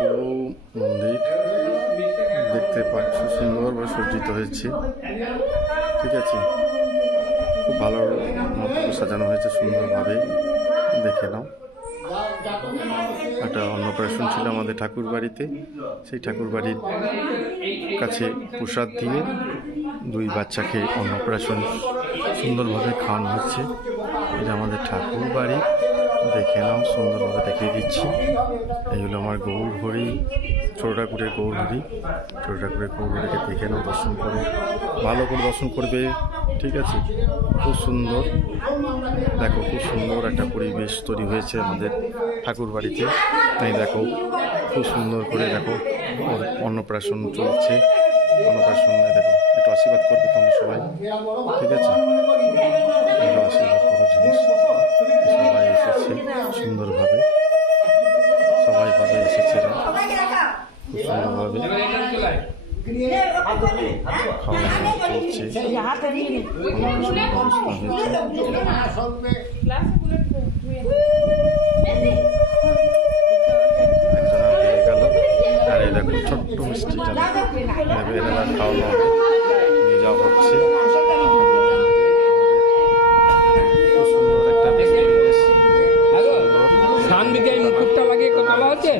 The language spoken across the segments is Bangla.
পুরো মন্দির দেখতে পাচ্ছ সুন্দরভাবে সজ্জিত হয়েছে। ঠিক আছে, খুব ভালো মতো সাজানো হয়েছে সুন্দরভাবে, দেখে নাও। একটা অন্নপ্রাশন ছিল আমাদের ঠাকুর বাড়িতে, সেই ঠাকুর বাড়ির কাছে প্রসাদ দিয়ে দুই বাচ্চাকে অন্নপ্রাশন সুন্দরভাবে খাওয়ানো হচ্ছে। এটা আমাদের ঠাকুর বাড়ি, দেখে নাও, সুন্দরভাবে দেখিয়ে দিচ্ছি। এই হলো আমার গৌর হরি, ছোট ঠাকুরের গৌর হরি। ছোট ঠাকুরের গৌর হরিকে দেখে নাও, দর্শন করো, ভালো করে দর্শন করবে। ঠিক আছে, খুব সুন্দর, দেখো খুব সুন্দর একটা পরিবেশ তৈরি হয়েছে আমাদের ঠাকুর বাড়িতে। তাই দেখো খুব সুন্দর করে দেখো অন্নপ্রাশন চলছে। অন্নপ্রাশন দেখো, একটু আশীর্বাদ করবে তোমরা সবাই। ঠিক আছে, একটু আশীর্বাদ করার জিনিস, সবাই এসেছে সুন্দরভাবে, সবাইভাবে এসেছে, খুব সুন্দরভাবে খাওয়া চলছে, আর এই দেখো ছোট্ট মিষ্টি এরা খাওয়ানো হবে, নিয়ে যাওয়া হচ্ছে। মুকুটটা লাগিয়ে বলা হচ্ছে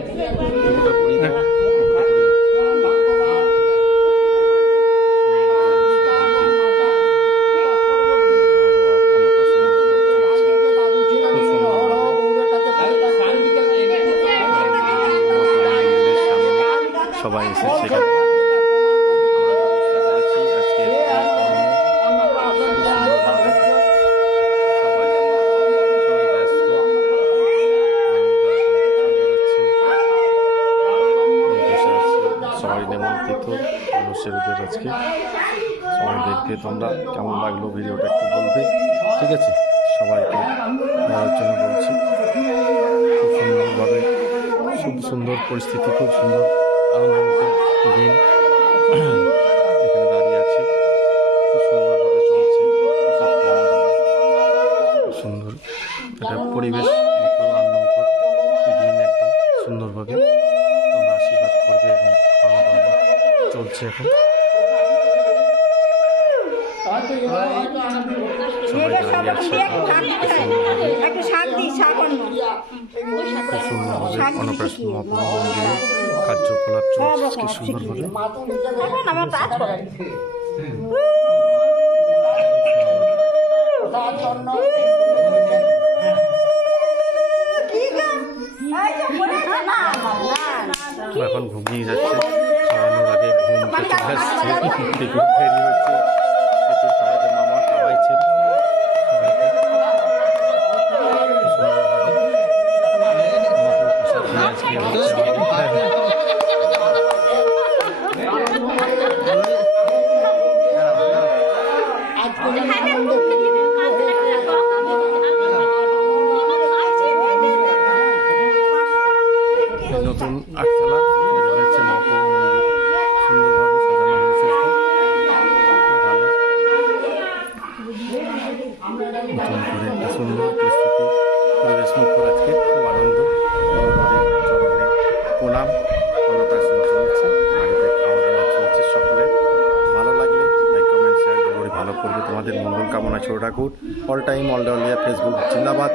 সবাই এসেছে এখানে। সবাই নিমন্ত্রিত মানুষের আজকে, সবাই দেখবে। তোমরা কেমন লাগলো ভিডিওটা একটু বলবে। ঠিক আছে, সবাইকে বলার জন্য বলছি, খুব সুন্দরভাবে, খুব সুন্দর পরিস্থিতি, খুব সুন্দর আনন্দ দিন এখানে দাঁড়িয়ে আছে, খুব সুন্দরভাবে চলছে। খুব সুন্দর একটা পরিবেশ, আনন্দকর দিন, একদম সুন্দরভাবে তোমরা আশীর্বাদ করবে এবং খাওয়া দাওয়া চলছে এখন। সবাই দাঁড়িয়ে আছে খুব সুন্দরভাবে। অন্নপ্রাশন মন্দিরে কার্যকলাপ চলছে কি সুন্দরভাবে। এখন ঘুমিয়ে যাচ্ছে, খাওয়ানোর আগে ঘুম চলে আসছে, দেরি হচ্ছে। মামা খাওয়াইছে নতুন আটতলা হয়েছে মহাপুর মন্দির, সুন্দরভাবে সাজানো হয়েছে। ভালো নতুন করে একটা সুন্দর পরিস্থিতি, পরিবেশ মুখর আজকে, খুব আনন্দ। চরণে প্রণাম, অন্নপ্রাশন চলছে, বাড়িতে খাওয়া দাওয়া চলছে। সকলে ভালো লাগলে লাইক কমেন্ট শেয়ার করে ভালো করবে। তোমাদের মঙ্গল কামনা। ছোট ঠাকুর all time all India Facebook জিন্দাবাদ,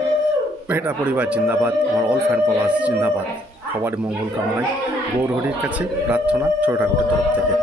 মেটা পরিবার জিন্দাবাদ, আমার অল ফ্যান ফলোয়ার্স জিন্দাবাদ। সবার মঙ্গল কামনায় গৌর হরির কাছে প্রার্থনা ছোট ঠাকুরের তরফ থেকে।